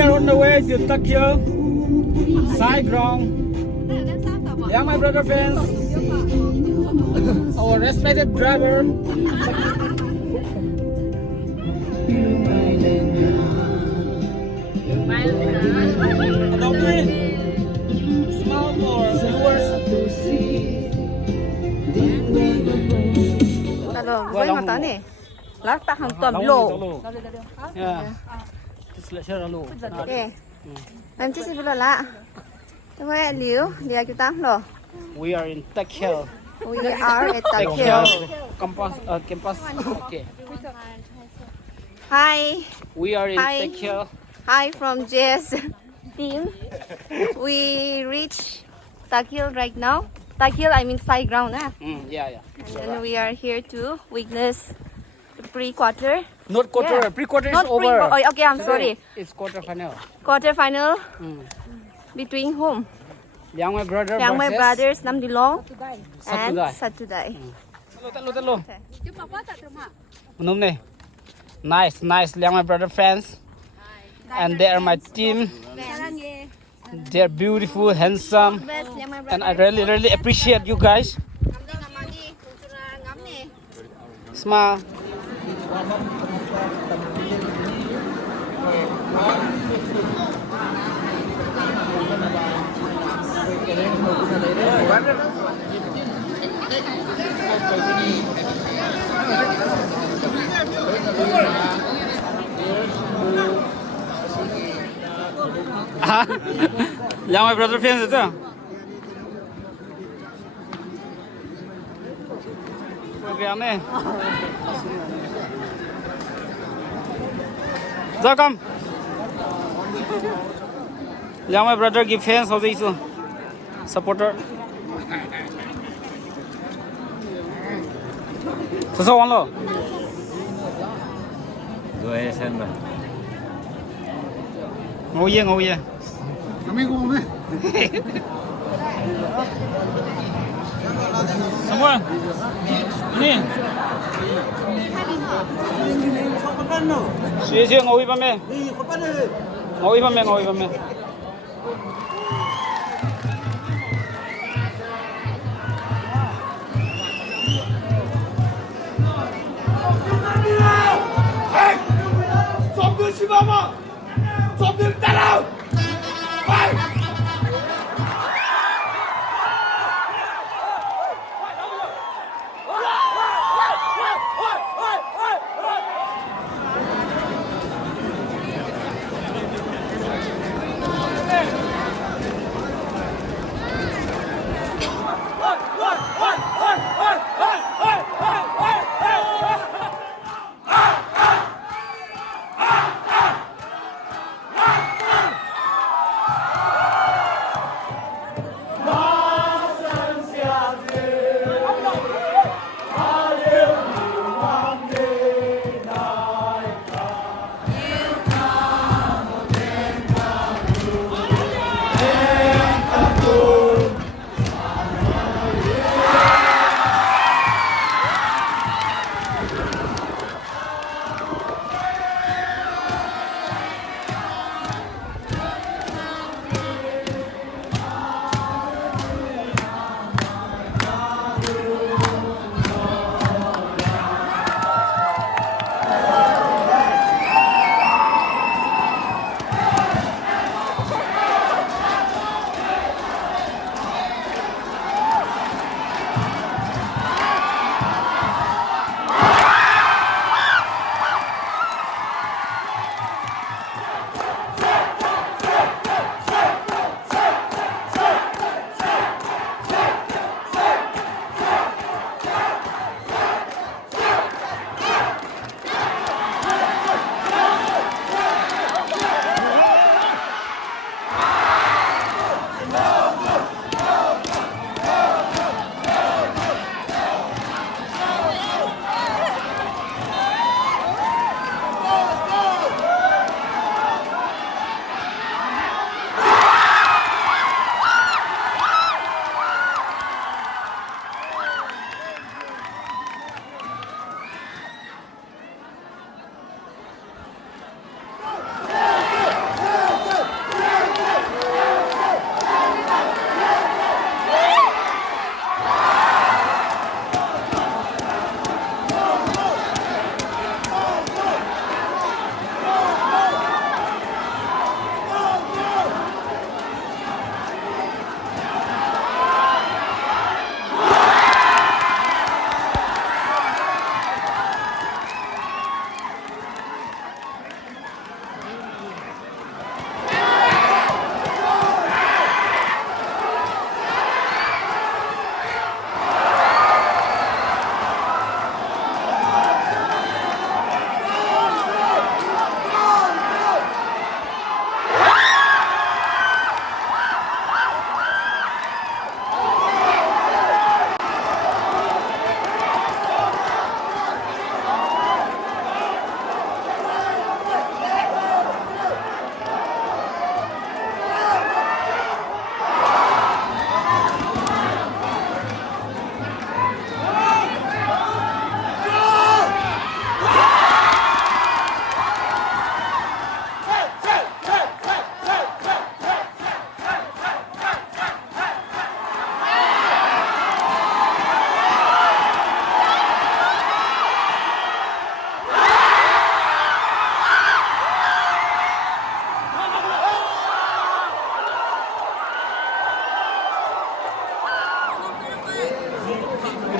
are on the way to Tokyo. Saigon. Yeah, my brother friends. Our respected driver. Adobe. Smile for viewers. Talo, boy mata ni. Lát ta hàng tuần lộ. Yeah. Just let her alone. Okay. Em chỉ xin lỗi. Thôi liu, liu chúng ta rồi. We are in Tokyo. We are at Tokyo. Campus. Okay. Hi. We are in Hi. Tokyo. Hi from JS team. We reach Tokyo right now. Tokyo, I mean Saigon, eh? Yeah. And we are here to witness the pre-quarter. Not quarter. Yeah. Pre-quarter is Not over. Oh, okay, I'm sorry. It's quarter final. Quarter final between whom? Liangmai brother Liangmai versus brothers, NAMDILONG and SATUDAI. SATUDAI. Talo. Menum nih. Nice. Liangmai brother fans. And they are my team. They are beautiful, handsome, and I really appreciate you guys. Smile. Yang my brother fans itu. Programnya. Welcome. Yang my brother give fans also itu. Supporter. Sesuatu lo. Rồi xem rồi. Ngồi yên. Kami ko mo. Semua. Ni. Siapa ngồi bên mẹ? Ngồi bên mẹ. Something Shibama. Something Tarau.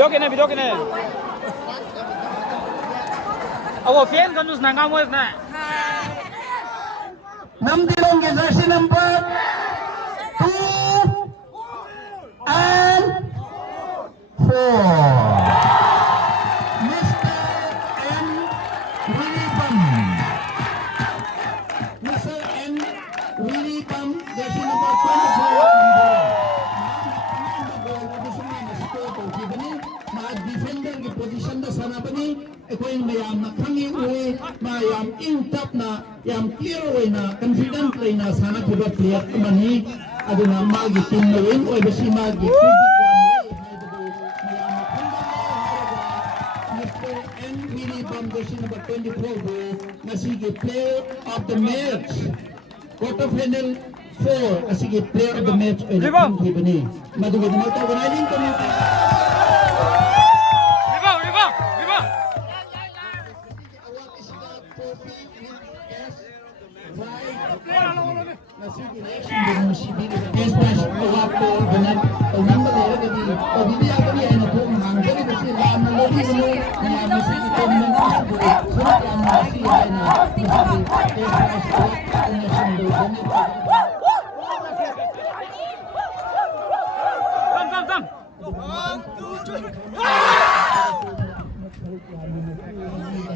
video kene. Our fan kan us nangam was na. NAMDILONG jersey number 2 and 4. Mr. N. Wilibam. Mr. N. Wilibam, jersey number 24. Defender की position दा साना बनी कोई मयाम ना खंगी हुए मयाम इन टप ना याम clear हुए ना confident लेना साना पूरा प्लेयर मनी अदुना मागी टीम में विन और बसी मागी Mr. N. Wilibam jersey number 24 को नसी के player of the match quarter final 4 नसी के player of the match की बनी मधु के दिन तो बनाई committee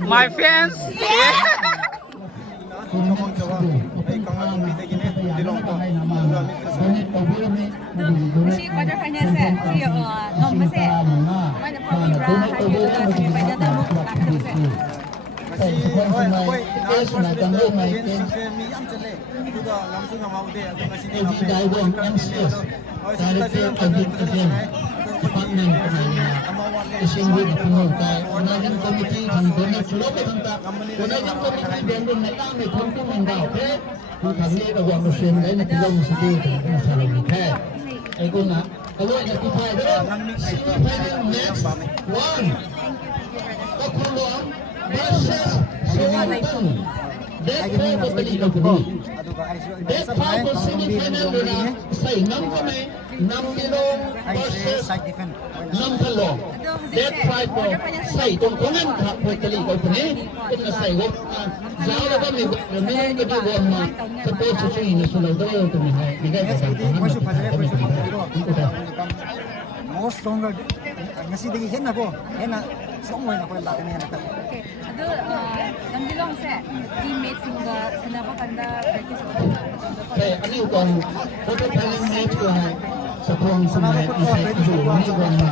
My fans. She quarter final set. She nomor set. Mana Pamira hari ini pada tamu lakukan set. NAMDILONG versus NAMDILONG. That fight for say don't come and cut for the league opening. It is say what now the one the main the one supposed to see in the solo to me. More stronger. Ngasi hen ako. Hen na strong way na ko lakan yan. Okay. Ado NAMDILONG set. Teammates mga sanaba kanda practice. Okay, ano yung photo telling match ko ay sa prong sa mga effect ko ni ko na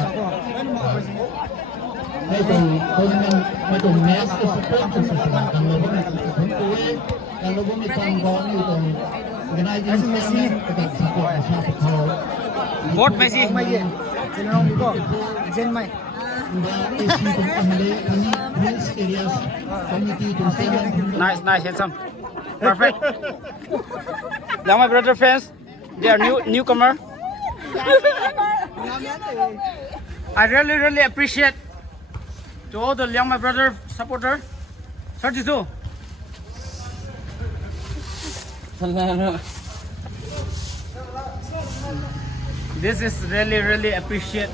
may itong match ko support ko sa mga kalau bumi panggon itu organizing Messi kita support sa ko Vote Messi. Sinong dito? Liangmai. Nice, handsome. Perfect. Now my brother fans, they are newcomer. I really appreciate to all the Liangmai brother supporter. 32. This is really appreciate.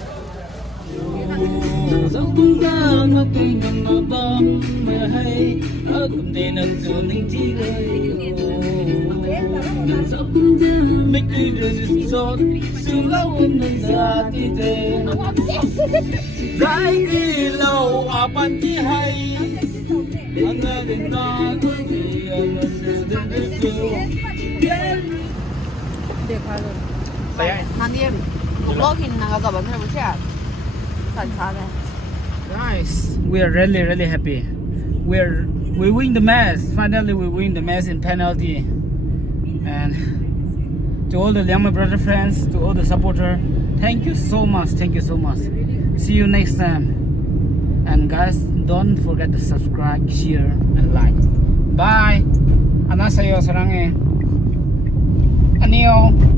Nice. We are really happy. We win the match. Finally, we win the match in penalty. And to all the Liangmai brother friends, to all the supporter, thank you so much. See you next time. And guys, don't forget to subscribe, share, and like. Bye. 안녕하세요, 사랑해. 안녕.